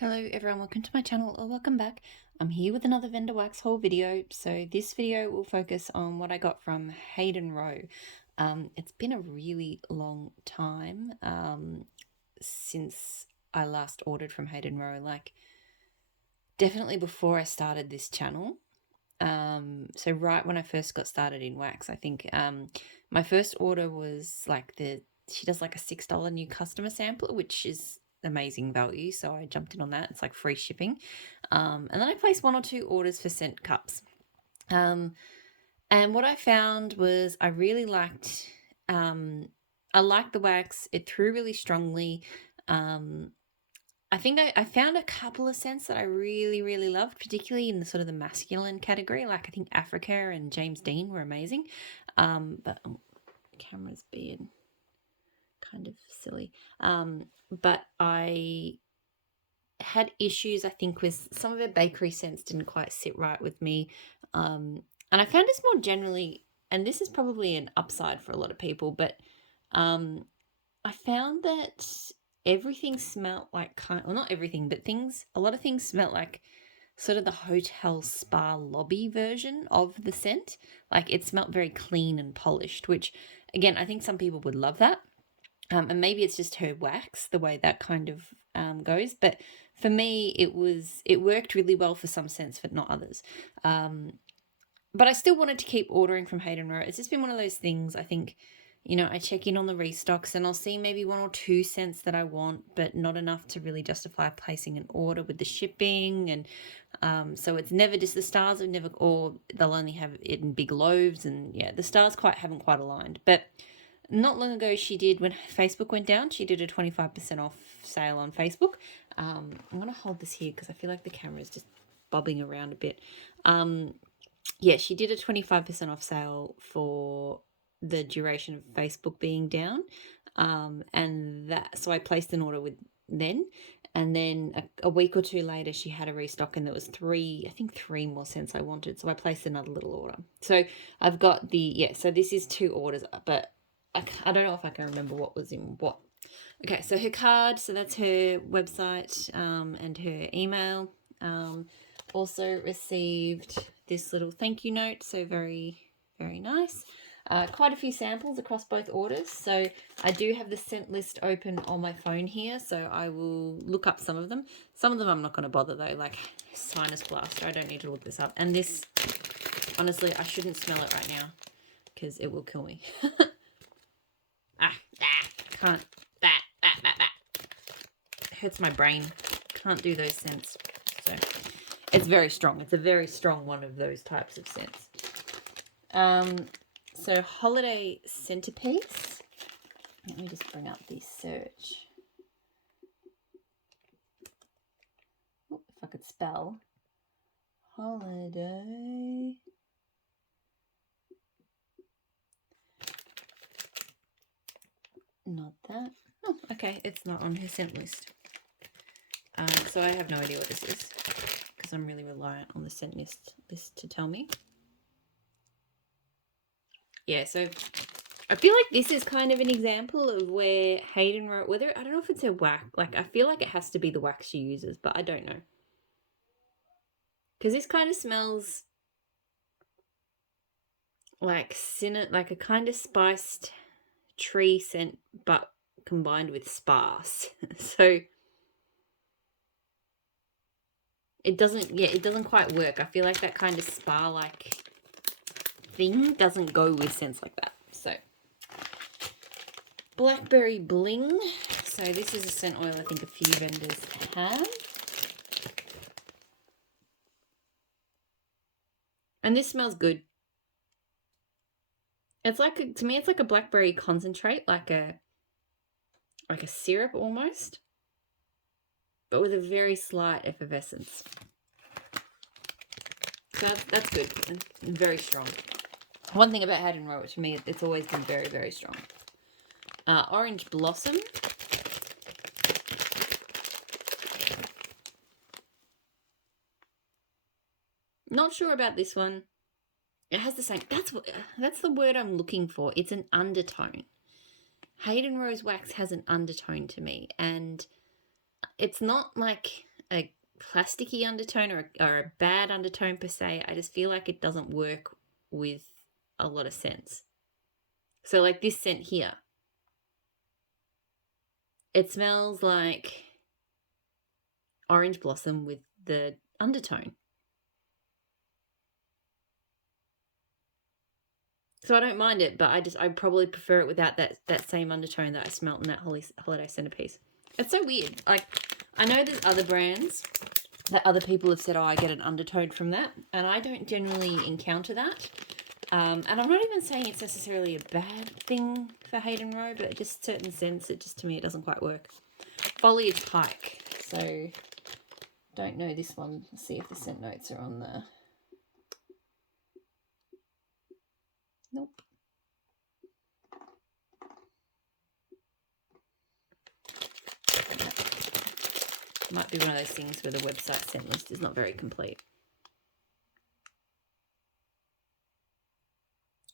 Hello everyone, welcome to my channel or welcome back. I'm here with another vendor wax haul video. So this video will focus on what I got from Hayden Rowe. It's been a really long time since I last ordered from Hayden Rowe, like definitely before I started this channel. So right when I first got started in wax, I think my first order was like she does like a $6 new customer sampler, which is amazing value, so I jumped in on that. It's like free shipping. And then I placed 1 or 2 orders for scent cups. And what I found was I really liked I liked the wax. It threw really strongly. I think I found a couple of scents that I really loved, particularly in the sort of the masculine category. Like I think Africa and James Dean were amazing. But camera's being kind of silly. But I had issues, I think, with some of her bakery scents didn't quite sit right with me. And I found this more generally, and this is probably an upside for a lot of people, but I found that everything smelled like well, not everything, but a lot of things smelled like sort of the hotel spa lobby version of the scent. Like it smelled very clean and polished, which again, I think some people would love that. And maybe it's just her wax, the way that kind of goes. But for me, it worked really well for some scents, but not others. But I still wanted to keep ordering from Hayden Rowe. It's just been one of those things, I think, I check in on the restocks and I'll see maybe 1 or 2 scents that I want, but not enough to really justify placing an order with the shipping. And so it's never just the stars have never, or they'll only have it in big loaves. And yeah, the stars haven't quite aligned. But not long ago, she did, when Facebook went down, she did a 25% off sale on Facebook. I'm going to hold this here because I feel like the camera is just bobbing around a bit. Yeah, she did a 25% off sale for the duration of Facebook being down. So I placed an order with then. And then a week or 2 later, she had a restock and there was 3 more scents I wanted. So I placed another little order. So I've got so this is 2 orders, but I don't know if I can remember what was in what. Okay, so her card, so that's her website and her email. Also received this little thank you note, so very, very nice. Quite a few samples across both orders. So I do have the scent list open on my phone here, so I will look up some of them. Some of them I'm not going to bother though, like Sinus Blaster. I don't need to look this up. And this, honestly, I shouldn't smell it right now because it will kill me. Can't. It hurts my brain. Can't do those scents. So it's very strong. It's a very strong one of those types of scents. So Holiday Centerpiece. Let me just bring up the search. Oh, if I could spell. Holiday. Not that. Oh, okay. It's not on her scent list. So I have no idea what this is because I'm really reliant on the scent list to tell me. Yeah, so I feel like this is kind of an example of where Hayden wrote, I don't know if it's her wax, like I feel like it has to be the wax she uses, but I don't know. Because this kind of smells like a kind of spiced tree scent, but combined with sparse. So it doesn't quite work. I feel like that kind of spa-like thing doesn't go with scents like that. So Blackberry Bling. So this is a scent oil I think a few vendors have. And this smells good. It's like to me it's like a blackberry concentrate, like a syrup almost, but with a very slight effervescence. So that's good and very strong. One thing about Hayden Rowe, to me, it's always been very, very strong. Orange Blossom. Not sure about this one. It has the same. That's the word I'm looking for. It's an undertone. Hayden Rowe's wax has an undertone to me, and it's not like a plasticky undertone or a bad undertone per se. I just feel like it doesn't work with a lot of scents. So like this scent here, it smells like orange blossom with the undertone. So I don't mind it, but I probably prefer it without that same undertone that I smelt in that holiday centerpiece. It's so weird. Like, I know there's other brands that other people have said, oh, I get an undertone from that, and I don't generally encounter that. And I'm not even saying it's necessarily a bad thing for Hayden Rowe, but just certain scents, to me, it doesn't quite work. Foliage Pike. So, don't know this one. Let's see if the scent notes are on there. Nope. Might be one of those things where the website scent list is not very complete.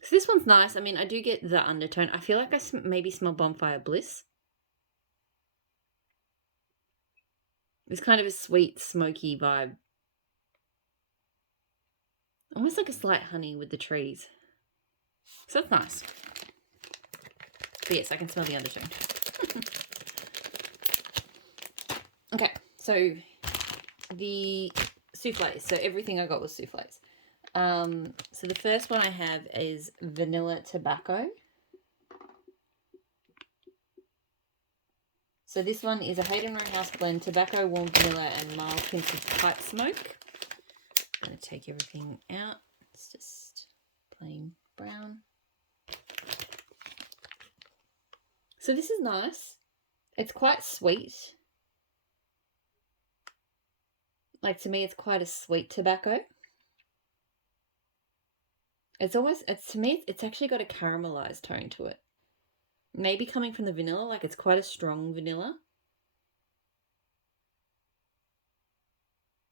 So this one's nice. I mean, I do get the undertone. I feel like I maybe smell Bonfire Bliss. It's kind of a sweet, smoky vibe. Almost like a slight honey with the trees. So it's nice. But yes, I can smell the undertone. Okay, so the souffles. So everything I got was souffles. So the first one I have is Vanilla Tobacco. So this one is a Hayden Rowe House blend, tobacco, warm vanilla, and mild hints of pipe smoke. I'm going to take everything out. It's just plain brown. So this is nice. It's quite sweet. Like, to me, it's quite a sweet tobacco. To me, it's actually got a caramelized tone to it. Maybe coming from the vanilla, like it's quite a strong vanilla.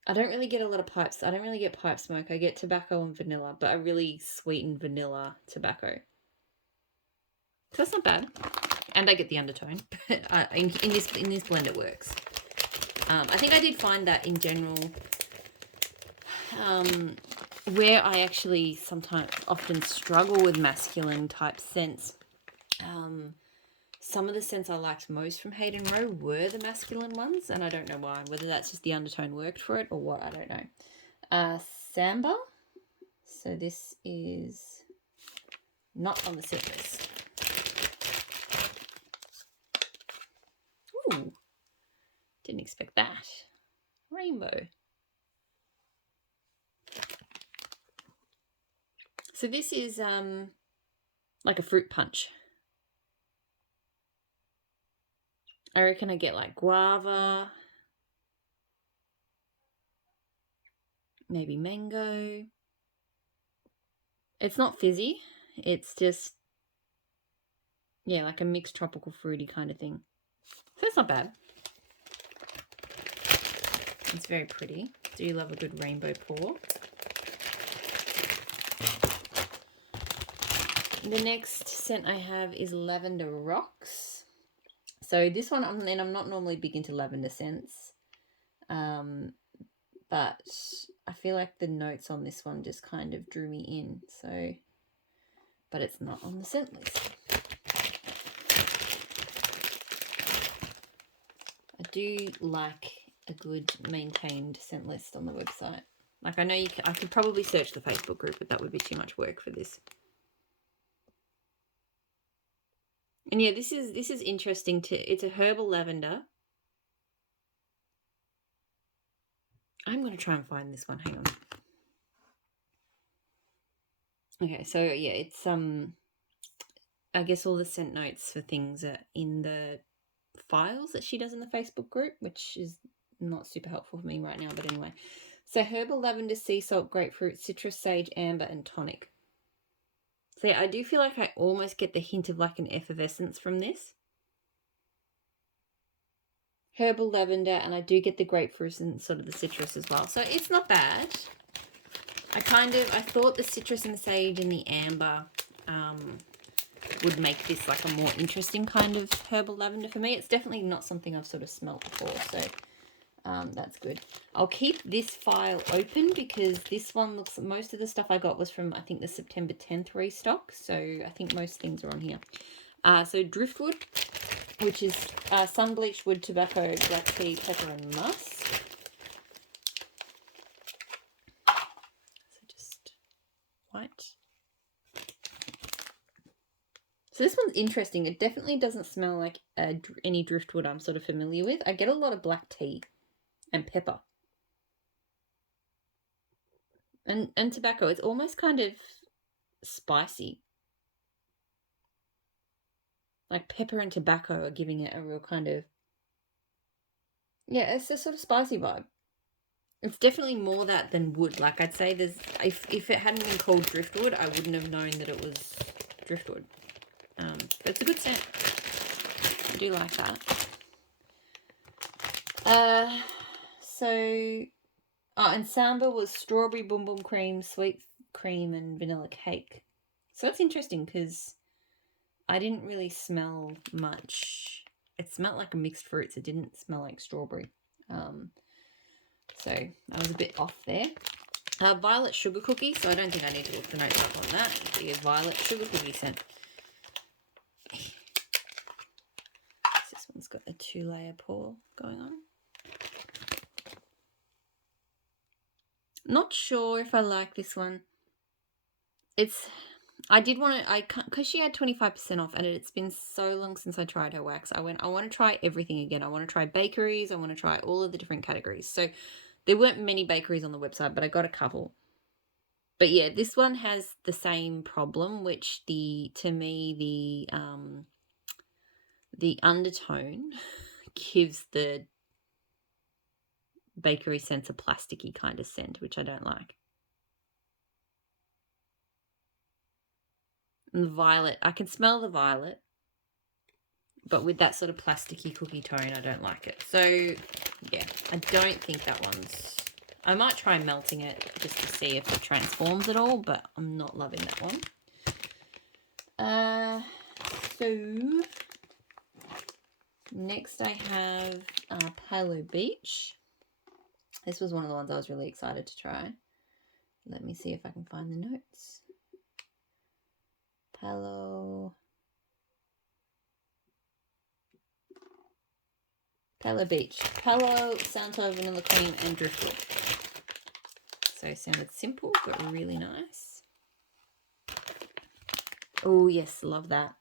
I don't really get a lot of pipes. I don't really get pipe smoke. I get tobacco and vanilla, but a really sweetened vanilla tobacco. So that's not bad. And I get the undertone. in this blend, it works. I think I did find that in general, where I actually often struggle with masculine type scents. Some of the scents I liked most from Hayden Rowe were the masculine ones, and I don't know why. Whether that's just the undertone worked for it or what, I don't know. Samba. So this is not on the scent list. Ooh, didn't expect that. Rainbow. So this is like a fruit punch. I reckon I get like guava, maybe mango. It's not fizzy. It's just, yeah, like a mixed tropical fruity kind of thing. So it's not bad. It's very pretty. Do you love a good rainbow pour? The next scent I have is Lavender Rocks. So this one, I'm not normally big into lavender scents, but I feel like the notes on this one just kind of drew me in. So, but it's not on the scent list. I do like a good maintained scent list on the website. Like, I know I could probably search the Facebook group, but that would be too much work for this. And yeah, this is interesting too. It's a herbal lavender. I'm going to try and find this one. Hang on. Okay, so yeah, it's I guess all the scent notes for things are in the files that she does in the Facebook group, which is not super helpful for me right now, but anyway. So herbal lavender, sea salt, grapefruit, citrus, sage, amber, and tonic. So yeah, I do feel like I almost get the hint of like an effervescence from this. Herbal lavender, and I do get the grapefruit and sort of the citrus as well. So it's not bad. I thought the citrus and the sage and the amber would make this like a more interesting kind of herbal lavender for me. It's definitely not something I've sort of smelt before. So That's good. I'll keep this file open because this one looks, most of the stuff I got was from, I think, the September 10th restock. So I think most things are on here. So Driftwood, which is sun bleached wood, tobacco, black tea, pepper and musk. So just white. So this one's interesting. It definitely doesn't smell like any driftwood I'm sort of familiar with. I get a lot of black tea and pepper. And tobacco. It's almost kind of spicy. Like pepper and tobacco are giving it a real kind of... Yeah, it's a sort of spicy vibe. It's definitely more that than wood. Like I'd say there's... If it hadn't been called driftwood, I wouldn't have known that it was driftwood. But it's a good scent. I do like that. And Samba was strawberry boom boom cream, sweet cream, and vanilla cake. So that's interesting because I didn't really smell much. It smelled like a mixed fruits. It didn't smell like strawberry. So I was a bit off there. Violet sugar cookie. So I don't think I need to look the notes up on that. The violet sugar cookie scent. This one's got a 2-layer pour going on. Not sure if I like this one. I did want to, because she had 25% off and it's been so long since I tried her wax. I want to try everything again. I want to try bakeries. I want to try all of the different categories. So there weren't many bakeries on the website, but I got a couple. But yeah, this one has the same problem, which to me, the undertone gives the bakery scents a plasticky kind of scent, which I don't like. And the violet, I can smell the violet, but with that sort of plasticky cookie tone, I don't like it. So yeah, I don't think that one's... I might try melting it just to see if it transforms at all, but I'm not loving that one. So next I have Palo Beach. This was one of the ones I was really excited to try. Let me see if I can find the notes. Palo Beach. Palo, Santo, vanilla cream, and driftwood. So sounded simple, but really nice. Oh, yes, love that.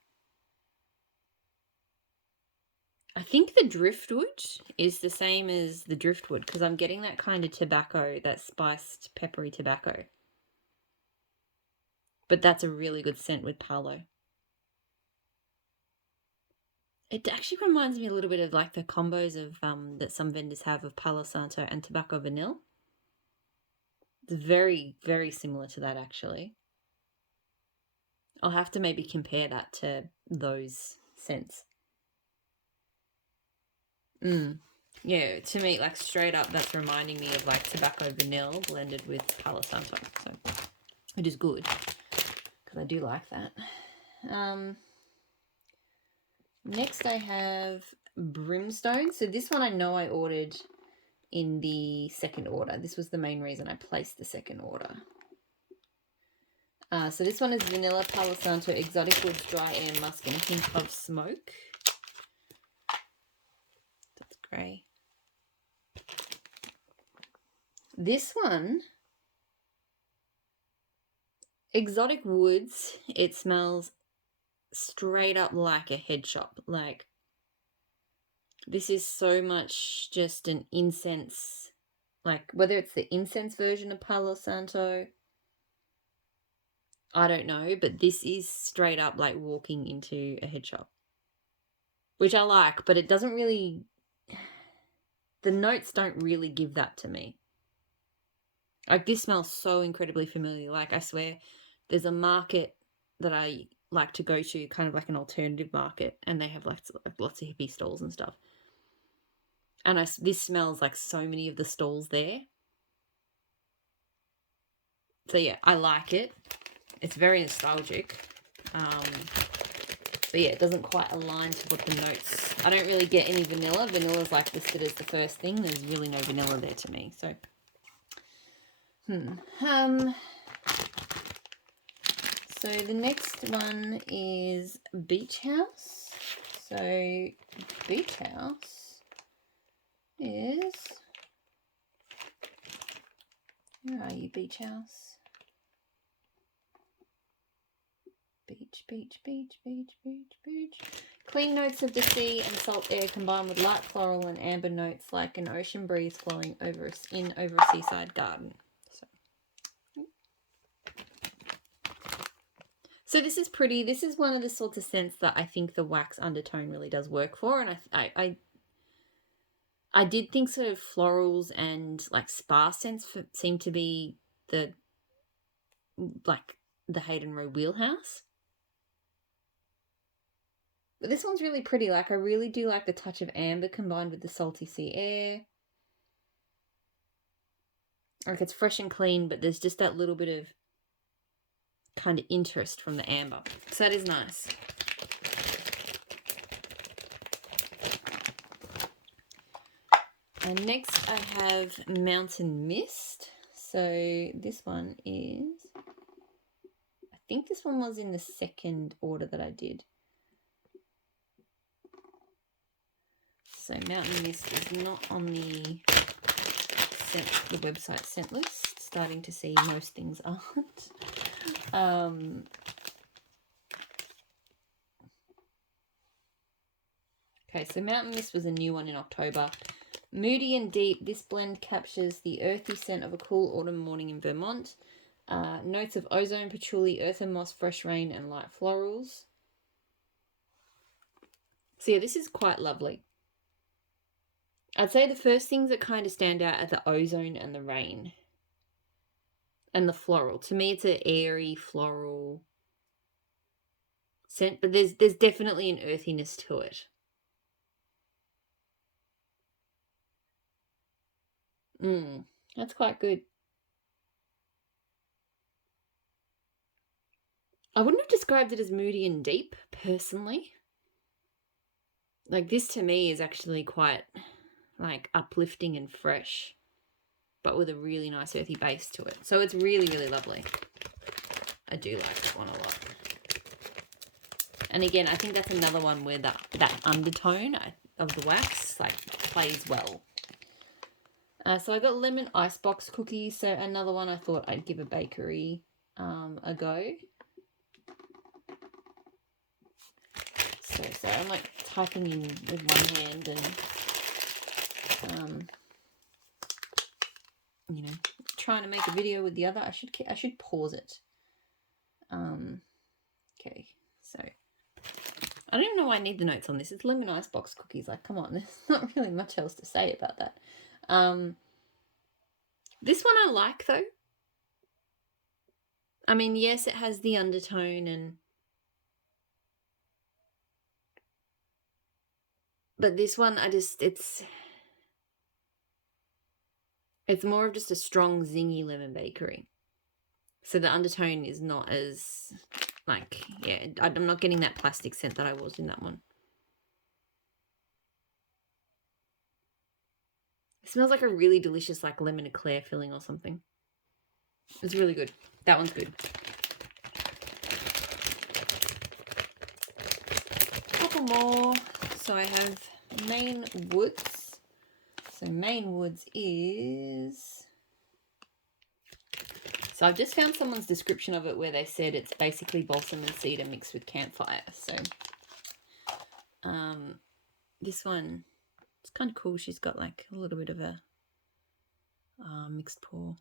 I think the driftwood is the same as the driftwood because I'm getting that kind of tobacco, that spiced, peppery tobacco. But that's a really good scent with Palo. It actually reminds me a little bit of like the combos of that some vendors have of Palo Santo and Tobacco Vanille. It's very, very similar to that actually. I'll have to maybe compare that to those scents. Yeah, to me, like straight up, that's reminding me of like Tobacco Vanille blended with Palo Santo. So it is good because I do like that. Next I have Brimstone. So this one I know I ordered in the second order. This was the main reason I placed the second order. So this one is vanilla, Palo Santo, exotic woods, dry air, musk, and hint of smoke. That's grey. This one, exotic woods, it smells straight up like a head shop. Like, this is so much just an incense, like whether it's the incense version of Palo Santo, I don't know, but this is straight up like walking into a head shop, which I like, but it doesn't really, the notes don't really give that to me. Like, this smells so incredibly familiar. Like, I swear, there's a market that I like to go to, kind of like an alternative market, and they have like lots of hippie stalls and stuff. And this smells like so many of the stalls there. So yeah, I like it. It's very nostalgic. But yeah, it doesn't quite align to what the notes... I don't really get any vanilla. Vanilla's like listed as the first thing. There's really no vanilla there to me. So, so the next one is Beach House. So Beach House is... Where are you, Beach House? Beach, beach, beach, beach, beach, beach. Clean notes of the sea and salt air combined with light floral and amber notes like an ocean breeze flowing over a seaside garden. So this is pretty. This is one of the sorts of scents that I think the wax undertone really does work for. And I did think sort of florals and like spa scents seem to be the Hayden Rowe wheelhouse. But this one's really pretty. Like, I really do like the touch of amber combined with the salty sea air. Like, it's fresh and clean, but there's just that little bit of kind of interest from the amber. So that is nice. And next I have Mountain Mist. So this one is... I think this one was in the second order that I did. So Mountain Mist is not on the website scent list. Starting to see most things aren't. Okay, so Mountain Mist was a new one in October. Moody and deep, this blend captures the earthy scent of a cool autumn morning in Vermont. Notes of ozone, patchouli, earth and moss, fresh rain, and light florals. So yeah, this is quite lovely. I'd say the first things that kind of stand out are the ozone and the rain. And the floral. To me, it's an airy floral scent, but there's definitely an earthiness to it. That's quite good. I wouldn't have described it as moody and deep, personally. Like, this to me is actually quite, like, uplifting and fresh, but with a really nice earthy base to it. So it's really, really lovely. I do like that one a lot. And again, I think that's another one where that undertone of the wax, like, plays well. So I got lemon icebox cookies. So another one I thought I'd give a bakery a go. So I'm like typing in with one hand and you know, trying to make a video with the other. I should pause it. Okay, so I don't even know why I need the notes on this. It's lemon icebox cookies. Like, come on, there's not really much else to say about that. This one I like though. I mean, yes, it has the undertone but this one it's more of just a strong zingy lemon bakery. So the undertone is not as like, yeah, I'm not getting that plastic scent that I was in that one. It smells like a really delicious like lemon eclair filling or something. It's really good. That one's good. Couple more. So I have Maine Woods. So Maine Woods is... So I've just found someone's description of it where they said it's basically balsam and cedar mixed with campfire. So this one, it's kind of cool. She's got like a little bit of a mixed pour.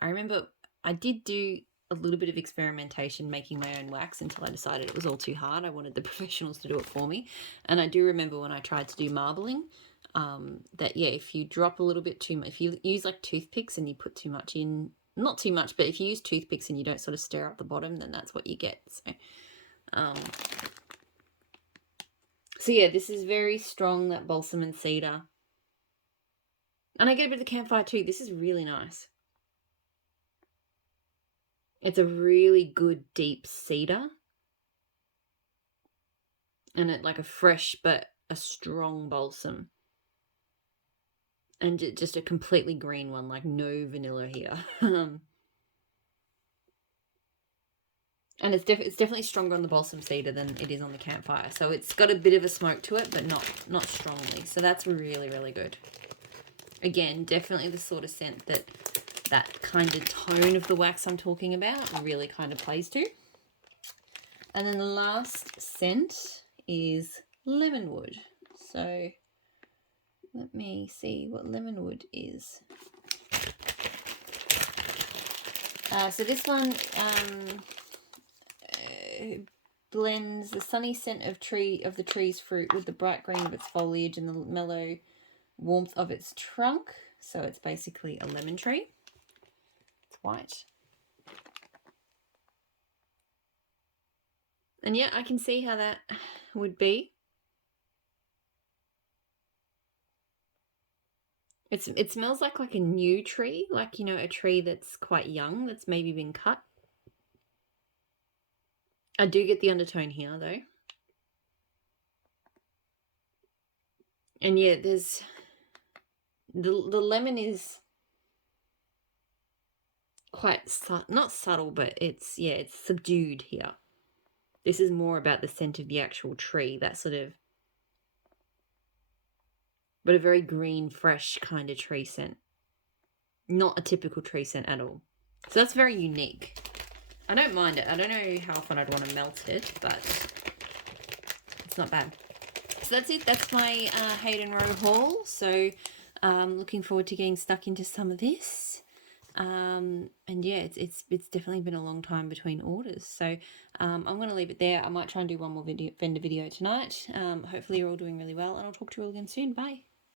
I remember I did do a little bit of experimentation making my own wax until I decided it was all too hard. I wanted the professionals to do it for me. And I do remember when I tried to do marbling, that, yeah, if you drop a little bit too much, if you use like toothpicks and you put too much in, not too much, but if you use toothpicks and you don't sort of stir up the bottom, then that's what you get. So yeah, this is very strong, that balsam and cedar. And I get a bit of the campfire too. This is really nice. It's a really good deep cedar. and it like a fresh but a strong balsam. And just a completely green one, like no vanilla here. And it's definitely stronger on the balsam cedar than it is on the campfire. So it's got a bit of a smoke to it, but not strongly. So that's really, really good. Again, definitely the sort of scent that kind of tone of the wax I'm talking about really kind of plays to. And then the last scent is lemonwood. So let me see what lemonwood is. So this one blends the sunny scent of the tree's fruit with the bright green of its foliage and the mellow warmth of its trunk. So it's basically a lemon tree. It's white. And yeah, I can see how that would be. It smells like a new tree, like, you know, a tree that's quite young, that's maybe been cut. I do get the undertone here, though. And yeah, there's the lemon is quite not subtle, but it's subdued here. This is more about the scent of the actual tree, that sort of, but a very green, fresh kind of tree scent. Not a typical tree scent at all. So that's very unique. I don't mind it. I don't know how often I'd want to melt it, but it's not bad. So that's it. That's my Hayden Rowe haul. So looking forward to getting stuck into some of this. And yeah, it's definitely been a long time between orders. So I'm going to leave it there. I might try and do one more vendor video tonight. Hopefully you're all doing really well, and I'll talk to you all again soon. Bye.